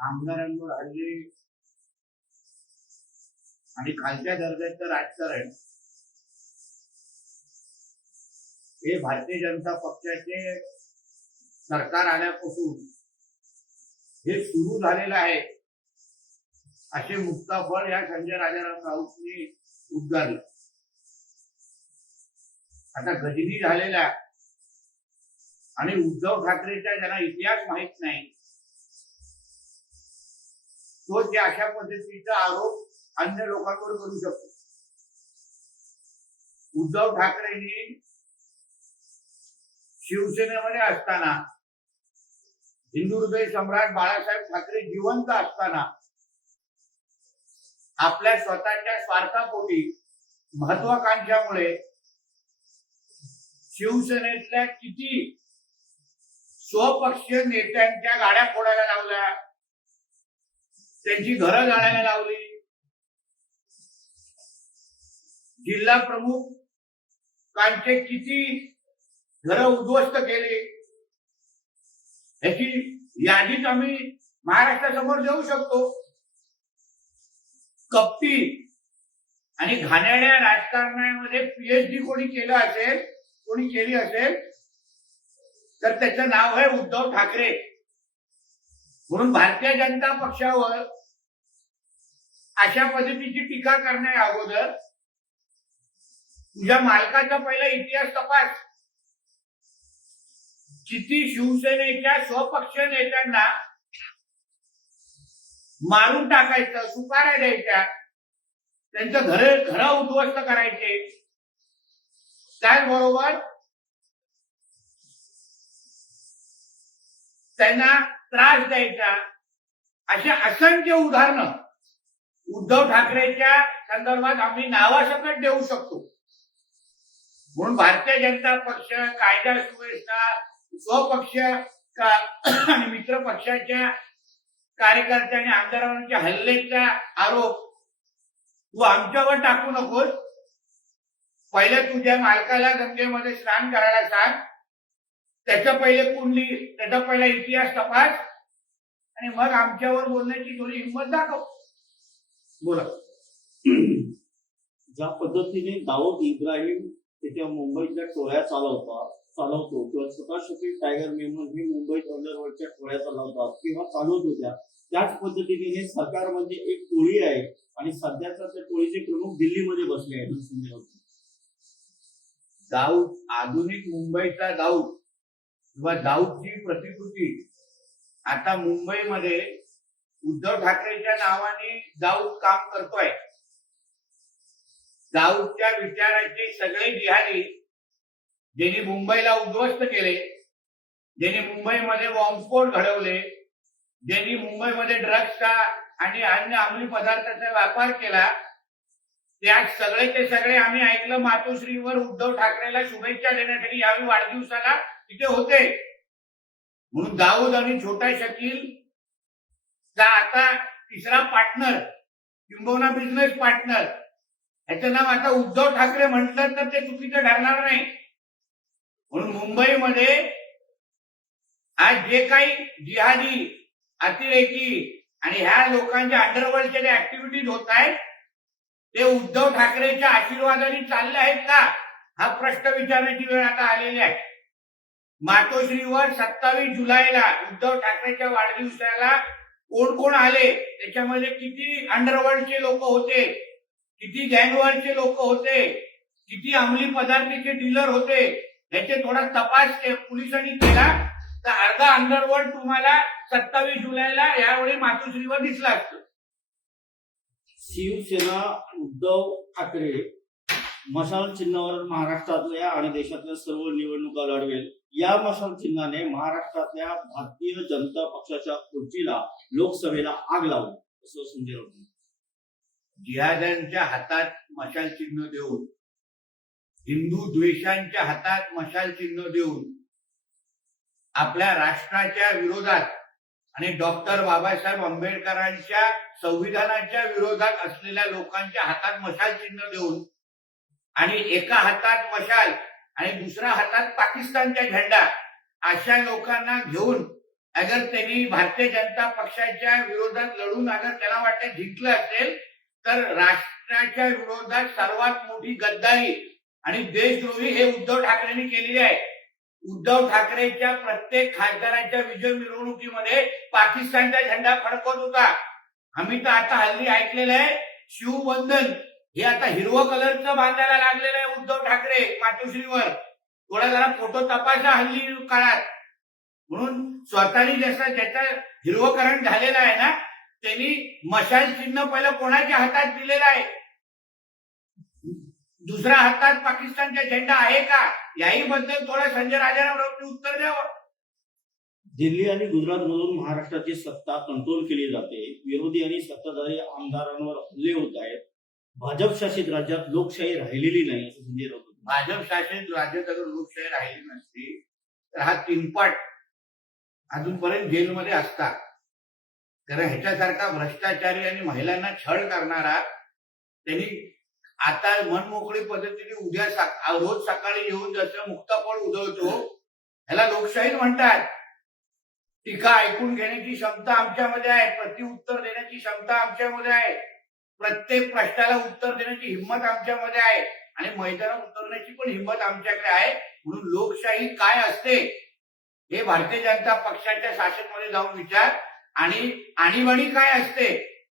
आमदारांवर हल्ले आणि खालच्या दर्जाचं राजकारण हे भारतीय जनता पक्षाचे सरकार आल्यापासून हे सुरू झालेलं आहे असे मुक्ताफळ या संजय राजाराम राऊतनी उद्गारले. आता गजनी झालेला आणि उद्धव ठाकरेचा ज्यांना इतिहास माहित नाही तो त्या अशा पद्धतीचा आरोप अन्य लोकांवर करू शकतो. उद्धव ठाकरेंनी शिवसेनेमध्ये असताना हिंदू हृदय सम्राट बाळासाहेब ठाकरे जिवंत असताना आपल्या स्वतःच्या स्वार्थापोटी महत्वाकांक्षामुळे शिवसेनेतल्या किती स्वपक्षीय नेत्यांच्या गाड्या फोडायला लावल्या, त्यांची घरं जाळायला लावली, जिल्हा प्रमुखांचे किती घरं उद्ध्वस्त केले याची यादीच आम्ही महाराष्ट्रासमोर देऊ शकतो. कपटी आणि घाणेरड्या राजकारणामध्ये पीएचडी कोणी केली असेल तर त्याचं नाव आहे उद्धव ठाकरे. म्हणून भारतीय जनता पक्षावर अशा पद्धतीची टीका करण्या अगोदर तुझ्या मालकाचा पहिला इतिहास तपास. किती शिवसेनेच्या स्वपक्षीय नेत्यांना मारून टाकायचं, सुपाऱ्या द्यायच्या, त्यांचं घर उद्ध्वस्त करायचे, त्याचबरोबर त्यांना त्रास द्यायचा, अशा असंख्य उदाहरणं उद्धव ठाकरेच्या संदर्भात आम्ही नावासकट देऊ शकतो. म्हणून भारतीय जनता पक्ष कायदा सुव्यवस्था स्वपक्ष आणि मित्र पक्षाच्या कार्यकर्त्यांनी आमदारांच्या हल्ल्याचा आरोप तू आमच्यावर टाकू नकोस. पहिले तुझ्या मालकाला गंगेमध्ये स्नान करायला सांग, त्याचं पहिले कुंडली, त्याचा पहिला इतिहास तपास आणि मग आमच्यावर बोलण्याची थोडी हिंमत दाखव. बोला. ज्या पद्धतीने दाऊद इब्राहिम त्याच्या मुंबईतल्या टोळ्या चालवतो किंवा स्वतः शकील टायगर मेमन हे मुंबईत अंडरवर्ल्डच्या टोळ्या चालवतात किंवा चालवत होत्या, त्याच पद्धतीने हे सरकार म्हणजे एक टोळी आहे आणि सध्याचा त्या टोळीचे प्रमुख दिल्लीमध्ये बसले आहेत. दाऊद, आधुनिक मुंबईचा दाऊद किंवा दाऊदची प्रतिकृती आता मुंबईमध्ये उद्धव ठाकरेच्या नावाने दाऊद काम करतोय. दाऊदच्या विचाराचे सगळे जिहादी ज्यांनी मुंबईला उद्ध्वस्त केले, ज्यांनी मुंबईमध्ये बॉम्बस्फोट घडवले, ज्यांनी मुंबईमध्ये ड्रग्सचा आणि अन्य अंमली पदार्थाचा व्यापार केला, त्या सगळेचे सगळे आम्ही ऐकलं मातोश्रीवर उद्धव ठाकरेला शुभेच्छा देण्यासाठी यावेळी वाढदिवसाला तिथे होते. म्हणून दाऊद आणि छोटा शकील चा आता तिसरा पार्टनर किंबहुना बिझनेस पार्टनर याचं नाव आता उद्धव ठाकरे म्हटलं तर ते चुकीचं ठरणार नाही. म्हणून मुंबईमध्ये आज जे काही जिहादी, अतिरेकी आणि ह्या लोकांच्या अंडरवर्ल्डच्या ज्या ऍक्टिव्हिटीज होत आहेत ते उद्धव ठाकरेच्या आशीर्वादाने चालले आहेत का, हा प्रश्न विचारण्याची वेळ आता आलेली आहे. मातोश्रीवर 27 जुलैला उद्धव ठाकरेच्या वाढदिवसाला कोण कोण आले, त्याच्यामध्ये किती अंडरवर्ल्डचे लोक होते, किती गँगवॉरचे लोक होते, किती अंमली पदार्थाचे डीलर होते, याचे थोडा तपास पोलिसांनी केला तर अर्धा अंडरवर्ल्ड तुम्हाला 27 जुलैला यावेळी मातोश्रीवर दिसला असतो. शिवसेना उद्धव ठाकरे मशाल चिन्हावर महाराष्ट्रातल्या आणि देशातल्या सर्व निवडणुका लढवेल. या मशाल चिन्हाने महाराष्ट्रातल्या भारतीय जनता पक्षाच्या खुर्चीला, लोकसभेला आग लावली असं संजय राऊत. जिहाद्यांच्या हातात मशाल चिन्ह देऊन, हिंदू द्वेषांच्या हातात मशाल चिन्ह देऊन आपल्या राष्ट्राच्या विरोधात आणि डॉक्टर बाबासाहेब आंबेडकरांच्या संविधानाच्या विरोधात असलेल्या लोकांच्या हातात मशाल चिन्ह देऊन आणि एका हातात मशाल आणि दुसऱ्या हातात पाकिस्तानचा झेंडा अशा लोकांना घेऊन अगर त्यांनी भारतीय जनता पक्षाच्या विरोधात लढून अगर त्याला वाटतं जिंकलं असेल तर राष्ट्राच्या विरोधात सर्वात मोठी गद्दारी आणि देशद्रोही हे उद्धव ठाकरेंनी केलेली आहे. उद्धव ठाकरेच्या प्रत्येक खासदाराच्या विजय मिरवणुकीमध्ये पाकिस्तानचा झेंडा फडकवत होता. आम्ही तर आता हल्ली ऐकलेलं आहे शिवबंधन हे आता हिरवं कलरचं बांधायला लागलेलं आहे उद्धव ठाकरे मातोश्रीवर. थोडा जरा फोटो तपासा हल्ली काळात. म्हणून स्वतःनी जसं ज्याचं हिरवकरण झालेलं आहे ना त्यांनी मशाल चिन्ह पहिलं कोणाच्या हातात दिलेलं आहे, दुसऱ्या हातात पाकिस्तानचा झेंडा आहे का, याही बद्दल थोडं संजय राजारामरावनी उत्तर द्यावं. दिल्ली आणि गुजरात मधून महाराष्ट्राची सत्ता कंट्रोल केली जाते. विरोधी आणि सत्ताधारी आमदारांवर हल्ले होत आहेत. भाजप शासित राज्यात लोकशाही राहिलेली नाही असं संजय राऊत म्हणाले. भाजप शासित राज्यात अगर लोकशाही राहिली नसती तर हा तीनपाट अजूनपर्यंत जेलमध्ये असतात. कारण ह्याच्यासारखा भ्रष्टाचारी आणि महिलांना छळ करणारा त्यांनी आता मनमोकळी पद्धतीने उद्या रोज सकाळी येऊन जसं मुक्ताफळ उधळतो ह्याला लोकशाही म्हणतात. टीका ऐकून घेण्याची क्षमता आमच्यामध्ये आहे, प्रतिउत्तर देण्याची क्षमता आमच्यामध्ये आहे, प्रत्येक प्रश्नाला उत्तर देण्याची हिंमत आमच्यामध्ये आहे आणि मैदानात उतरण्याची पण हिंमत आमच्याकडे आहे. म्हणून लोकशाही काय असते हे भारतीय जनता पक्षाच्या शासनामध्ये जाऊन विचार आणि आणीबाणी काय असते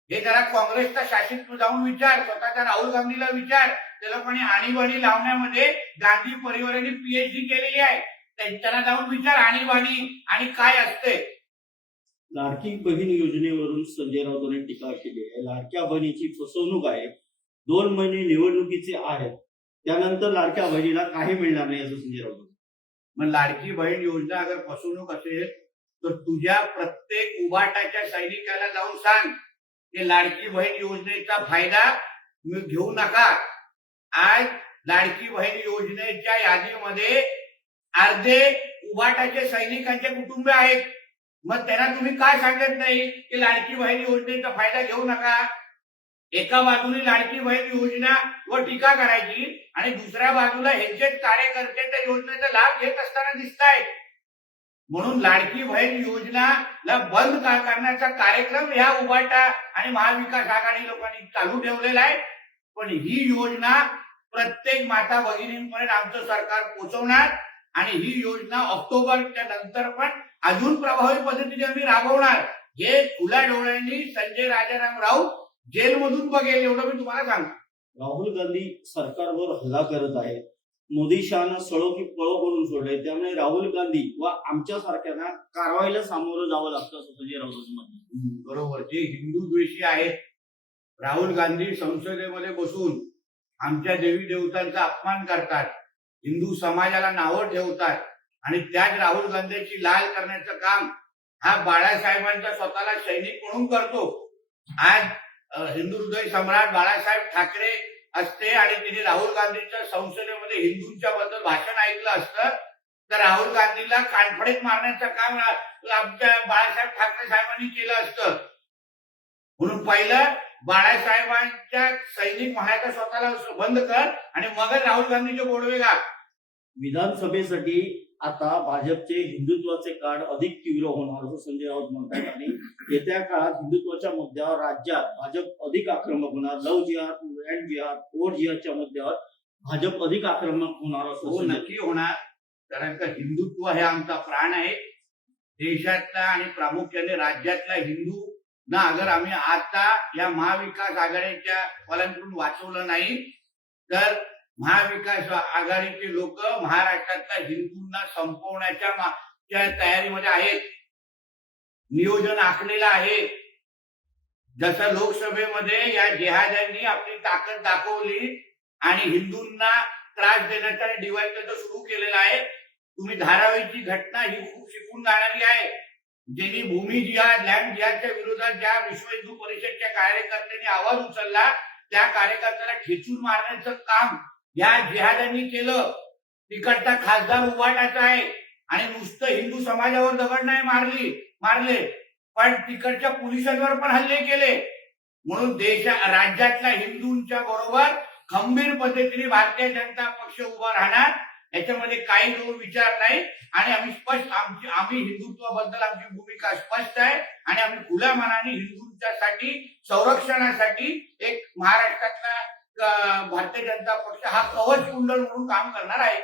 हे जरा काँग्रेसच्या शासित जाऊन विचार, स्वतःच्या राहुल गांधीला विचार. त्या लोकांनी आणीबाणी लावण्यामध्ये गांधी परिवाराने पीएचडी केलेली आहे, त्यांना जाऊन विचार आणीबाणी आणि काय असते. लाडकी बहीण योजनेवरून संजय राऊतांनी टीका केली आहे. लाडक्या बहिणीची फसवणूक आहे. 2 महिने निवडणुकीचे आहेत, त्यानंतर लाडक्या बहिणीला काही मिळणार नाही असं संजय राऊत. मग लाडकी बहीण योजना अगर फसवणूक असेल तर तुझ्या प्रत्येक उभाटाच्या सैनिकाला जाऊन सांग की लाडकी बहीण योजनेचा फायदा घेऊ नका. आज लाडकी बहीण योजनेच्या यादीमध्ये अर्धे उभाटाचे सैनिकांचे कुटुंब आहेत. मग त्यांना तुम्ही काय सांगत नाही की लाडकी बहीण योजनेचा फायदा घेऊ नका. एका बाजूने लाडकी बहीण योजना वर टीका करायची आणि दुसऱ्या बाजूला ह्यांचेच कार्यकर्ते त्या योजनेचा लाभ घेत असताना दिसत आहेत. म्हणून लाडकी बहीण योजनाला बंद करण्याचा कार्यक्रम ह्या उभाटा आणि महाविकास आघाडी लोकांनी चालू ठेवलेला आहे. पण ही योजना प्रत्येक माता भगिनींपर्यंत आमचं सरकार पोहोचवणार आणि ही योजना ऑक्टोबरच्या नंतर पण अजून प्रभावी पद्धतीने आम्ही राबवणार. हे खुल्या डोळ्यांनी संजय राजाराम राऊत जेलमधून बघेल एवढं मी तुम्हाला सांगतो. राहुल गांधी सरकारवर हल्ला करत आहेत. मोदी शहाना सळो की पळो करून सोडले, त्यामुळे राहुल गांधी व आमच्या सारख्यांना कारवाईला सामोरं जावं लागतं असं संजय राऊत म्हणतात. बरोबर, जे हिंदू द्वेषी आहेत राहुल गांधी संसदेमध्ये बसून आमच्या देवी देवतांचा अपमान करतात, हिंदू समाजाला नावं ठेवतात आणि त्याच राहुल गांधीची लाल करण्याचं काम हा बाळासाहेबांचा स्वतःला सैनिक म्हणून करतो. आज हिंदू हृदय सम्राट बाळासाहेब ठाकरे असते आणि तिने राहुल गांधीच्या संसदेमध्ये हिंदूंच्या बद्दल भाषण ऐकलं असतं तर राहुल गांधीला कानफडीत मारण्याचं काम आमच्या बाळासाहेब ठाकरे साहेबांनी केलं असतं. म्हणून पहिलं बाळासाहेबांच्या सैनिक म्हणायचं स्वतःला बंद कर आणि मगच राहुल गांधीचे गोडवे गा. विधानसभेसाठी आता भाजपचे हिंदुत्वाचे कार्ड अधिक तीव्र होणार असं संजय राऊत म्हणतात आणि येत्या काळात हिंदुत्वाच्या मुद्द्यावर राज्यात भाजप अधिक आक्रमक होणार. लव्ह जिहाद, लँड जिहाद, कोर्ट जिहादच्या मुद्द्यावर भाजप अधिक आक्रमक होणार असं नक्की होणार. कारण का हिंदुत्व हे आमचा प्राण आहे. देशातला आणि प्रामुख्याने राज्यातला हिंदू ना अगर आम्ही आता या महाविकास आघाडीच्या वाल्यांकडून वाचवलं नाही तर महाविकास आघाडीचे लोक महाराष्ट्रातल्या हिंदूंना संपवण्याच्या तयारीमध्ये आहेत. नियोजन आखलेलं आहे. जसं लोकसभेमध्ये या जिहाद्यांनी आपली ताकद दाखवली आणि हिंदूंना त्रास देण्याचा डिवाइड सुरू केलेला आहे. तुम्ही धारावीची घटना ही खूप शिकून जाणारी आहे. ज्यांनी भूमी जिहाद, लँड जिहादच्या विरोधात ज्या विश्व हिंदू परिषदच्या कार्यकर्त्यांनी आवाज उचलला त्या कार्यकर्त्याला ठेचून मारण्याचं काम या जिहाद्यांनी केलं. तिकडचा खासदार उभाटाचा आहे आणि नुसतं हिंदू समाजावर दगड नाही मारले पण तिकडच्या पोलिसांवर पण हल्ले केले. म्हणून राज्यातल्या हिंदूंच्या बरोबर खंबीर पद्धतीने भारतीय जनता पक्ष उभा राहणार. याच्यामध्ये काही दोन विचार नाही आणि आम्ही हिंदुत्वाबद्दल आमची भूमिका स्पष्ट आहे आणि आम्ही खुल्या मनाने हिंदूंच्यासाठी संरक्षणासाठी एक महाराष्ट्रातला भारतीय जनता पक्ष हा कवच कुंडल म्हणून काम करणार आहे.